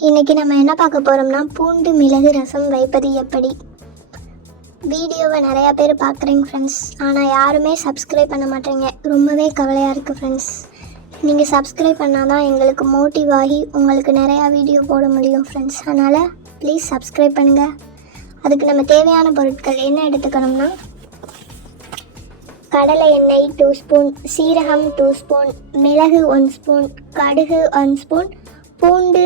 இன்னைக்கு நம்ம என்ன பார்க்க போகிறோம்னா பூண்டு மிளகு ரசம் வைப்பது எப்படி? வீடியோவை நிறையா பேர் பார்க்குறீங்க ஃப்ரெண்ட்ஸ் ஆனால் யாருமே சப்ஸ்கிரைப் பண்ண மாட்டேங்க. ரொம்பவே கவலையாக இருக்குது ஃப்ரெண்ட்ஸ் நீங்கள் சப்ஸ்கிரைப் பண்ணால் தான் எங்களுக்கு மோட்டிவ் ஆகி உங்களுக்கு நிறையா வீடியோ போட முடியும் ஃப்ரெண்ட்ஸ் அதனால் ப்ளீஸ் சப்ஸ்கிரைப் பண்ணுங்கள் அதுக்கு நம்ம தேவையான பொருட்கள் என்ன எடுத்துக்கணும்னா கடலை எண்ணெய் டூ ஸ்பூன் சீரகம் டூ ஸ்பூன் மிளகு ஒன் ஸ்பூன் கடுகு ஒன் ஸ்பூன் பூண்டு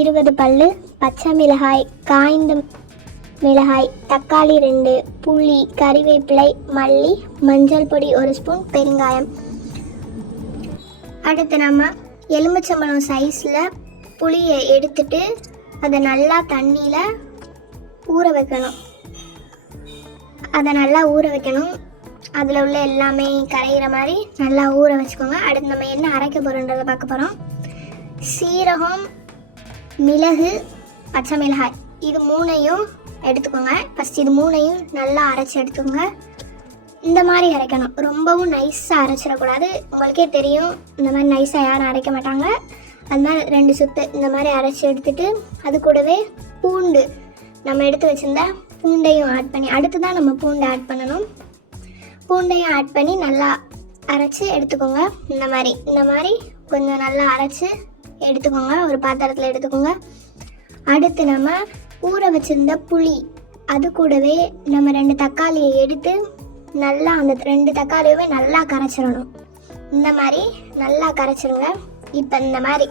இருபது பல்லு பச்சை மிளகாய் காய்ந்த மிளகாய் தக்காளி ரெண்டு புளி கறிவேப்பிலை மல்லி மஞ்சள் பொடி ஒரு ஸ்பூன் பெருங்காயம். அடுத்து நம்ம எலுமிச்சம்பழம் சைஸில் புளியை எடுத்துட்டு அதை நல்லா தண்ணியில் ஊற வைக்கணும். அதை நல்லா ஊற வைக்கணும். அதில் உள்ள எல்லாமே கரையிற மாதிரி நல்லா ஊற வச்சுக்கோங்க. அடுத்து நம்ம என்ன அரைக்க போகிறோன்றதை பார்க்க போகிறோம் சீரகம் மிளகு பச்சை மிளகாய். இது மூணையும் எடுத்துக்கோங்க. ஃபஸ்ட் இது மூணையும் நல்லா அரைச்சி எடுத்துக்கோங்க. இந்த மாதிரி அரைக்கணும். ரொம்பவும் நைஸாக அரைச்சிடக்கூடாது. உங்களுக்கே தெரியும் இந்த மாதிரி நைஸாக யாரும் அரைக்க மாட்டாங்க. அது மாதிரி ரெண்டு சுத்து இந்த மாதிரி அரைச்சி எடுத்துட்டு அது கூடவே பூண்டு. நம்ம எடுத்து வச்சுருந்த பூண்டையும் ஆட் பண்ணி அடுத்து தான் நம்ம பூண்டை ஆட் பண்ணணும். பூண்டையும் ஆட் பண்ணி நல்லா அரைச்சி எடுத்துக்கோங்க. இந்த மாதிரி இந்த மாதிரி கொஞ்சம் நல்லா அரைச்சி எடுத்துக்கோங்க. ஒரு பாத்திரத்தில் எடுத்துக்கோங்க. அடுத்து நம்ம ஊற வச்சுருந்த புளி அது கூடவே நம்ம ரெண்டு தக்காளியை எடுத்து நல்லா அந்த ரெண்டு தக்காளியுமே நல்லா கரைச்சிடணும். இந்த மாதிரி நல்லா கரைச்சிருங்க. இப்போ இந்த மாதிரி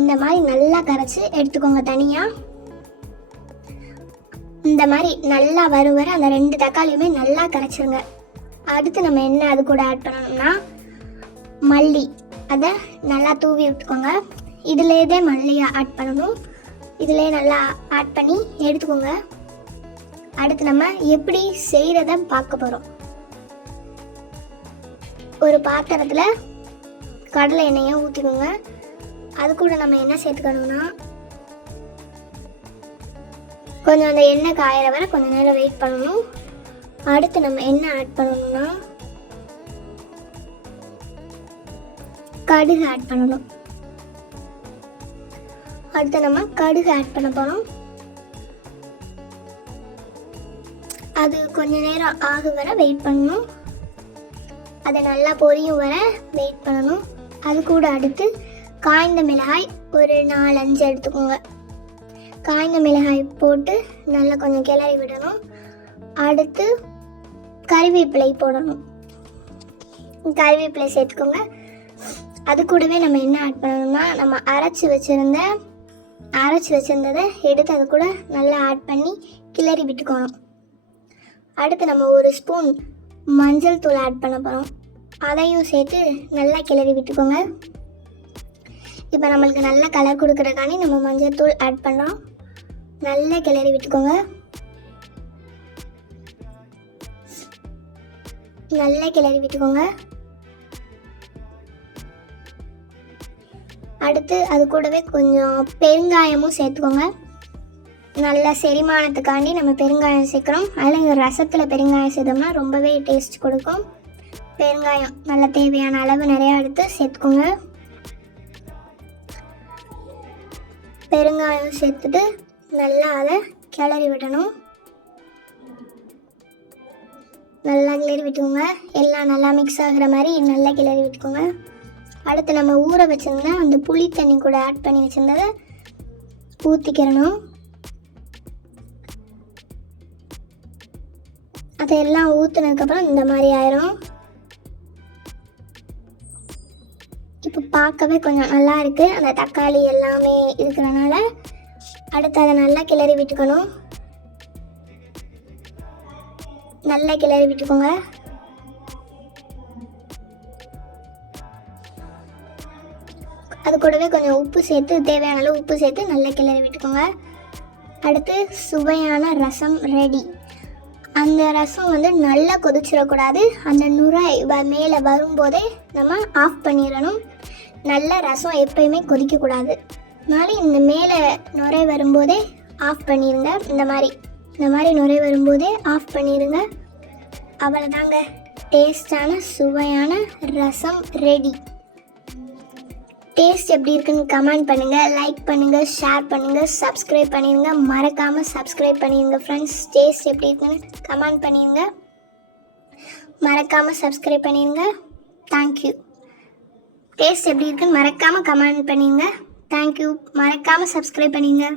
இந்த மாதிரி நல்லா கரைச்சி எடுத்துக்கோங்க தனியாக இந்த மாதிரி நல்லா வரும் வர அந்த ரெண்டு தக்காளியுமே நல்லா கரைச்சிருங்க. அடுத்து நம்ம என்ன அது கூட ஆட் பண்ணணும்னா மல்லி. அதை நல்லா தூவி விட்டுக்கோங்க. இதுலேயே மல்லியை ஆட் பண்ணணும். இதிலே நல்லா ஆட் பண்ணி எடுத்துக்கோங்க. அடுத்து நம்ம எப்படி செய்கிறத பார்க்க போகிறோம் ஒரு பாத்திரத்தில் கடலை எண்ணெயை ஊற்றிக்கோங்க அது கூட நம்ம என்ன சேர்த்துக்கணும்னா கொஞ்சம் அந்த எண்ணெய் காயிற வரை கொஞ்ச நேரம் வெயிட் பண்ணணும். அடுத்து நம்ம என்ன ஆட் பண்ணணும்னா கடுகு ஆட் பண்ணணும். அடுத்து நம்ம கடுகு ஆட் பண்ண போகிறோம் அது கொஞ்ச நேரம் ஆகும் வர வெயிட் பண்ணணும். அதை நல்லா பொரியும் வர வெயிட் பண்ணணும். அது கூட அடுத்து காய்ந்த மிளகாய் ஒரு நாலு அஞ்சு எடுத்துக்கோங்க. காய்ந்த மிளகாய் போட்டு நல்லா கொஞ்சம் கிளறி விடணும். அடுத்து கறிவேப்பிலை போடணும். கறிவேப்பிலை சேர்த்துக்கோங்க. அது கூடவே நம்ம என்ன ஆட் பண்ணணும்னா நம்ம அரைச்சி வச்சுருந்த அரைச்சி வச்சுருந்ததை எடுத்து அது கூட நல்லா ஆட் பண்ணி கிளறி விட்டுக்கணும். அடுத்து நம்ம ஒரு ஸ்பூன் மஞ்சள் தூள் ஆட் பண்ண போகிறோம் அதையும் சேர்த்து நல்லா கிளறி விட்டுக்கோங்க. இப்போ நம்மளுக்கு நல்ல கலர் கொடுக்குறக்காண்டி நம்ம மஞ்சள் தூள் ஆட் பண்ணுறோம் நல்லா கிளறி விட்டுக்கோங்க. நல்லா கிளறி விட்டுக்கோங்க. அடுத்து அது கூடவே கொஞ்சம் பெருங்காயமும் சேர்த்துக்கோங்க. நல்ல செரிமானத்துக்காண்டி நம்ம பெருங்காயம் சேர்க்குறோம். அதில் ரசத்தில் பெருங்காயம் சேர்த்தோம்னா ரொம்பவே டேஸ்ட் கொடுக்கும். பெருங்காயம் நல்ல தேவையான அளவு நிறையா எடுத்து சேர்த்துக்கோங்க. பெருங்காயம் சேர்த்துட்டு நல்லா அதை கிளறி விடணும். நல்லா கிளறி விட்டுக்கோங்க. எல்லாம் நல்லா மிக்ஸ் ஆகுற மாதிரி நல்லா கிளறி விட்டுக்கோங்க. அடுத்து நம்ம ஊற வச்சுருந்தா அந்த புளி தண்ணி கூட ஆட் பண்ணி வச்சிருந்ததை ஊற்றிக்கிறணும் அதையெல்லாம் ஊற்றுனதுக்கப்புறம் இந்த மாதிரி ஆயிரும். இப்போ பார்க்கவே கொஞ்சம் நல்லா இருக்குது அந்த தக்காளி எல்லாமே இருக்கிறனால அடுத்து அதை நல்லா கிளறி விட்டுக்கணும். நல்லா கிளறி விட்டுக்கோங்க. அது கூடவே கொஞ்சம் உப்பு சேர்த்து தேவையான அளவு உப்பு சேர்த்து நல்லா கிளறி விட்டுக்கோங்க. அடுத்து சுவையான ரசம் ரெடி அந்த ரசம் வந்து நல்லா கொதிச்சிடக்கூடாது. அந்த நுரை வ மேலே வரும்போதே நம்ம ஆஃப் பண்ணிடணும். நல்ல ரசம் எப்பயுமே கொதிக்கக்கூடாது. அதனால இந்த மேலே நுரை வரும்போதே ஆஃப் பண்ணிடுங்க. இந்த மாதிரி இந்த மாதிரி நுரை வரும்போதே ஆஃப் பண்ணிடுங்க. அவ்வளோதாங்க டேஸ்டான சுவையான ரசம் ரெடி டேஸ்ட் எப்படி இருக்குன்னு கமெண்ட் பண்ணுங்கள் லைக் பண்ணுங்கள் ஷேர் பண்ணுங்கள் சப்ஸ்கிரைப் பண்ணிடுங்க மறக்காமல் சப்ஸ்கிரைப் பண்ணிடுங்க ஃப்ரெண்ட்ஸ் டேஸ்ட் எப்படி இருக்குன்னு கமெண்ட் பண்ணிடுங்க மறக்காமல் சப்ஸ்கிரைப் பண்ணிடுங்க தேங்க்யூ டேஸ்ட் எப்படி இருக்குன்னு மறக்காமல் கமெண்ட் பண்ணிடுங்க தேங்க்யூ மறக்காமல் சப்ஸ்கிரைப் பண்ணிடுங்க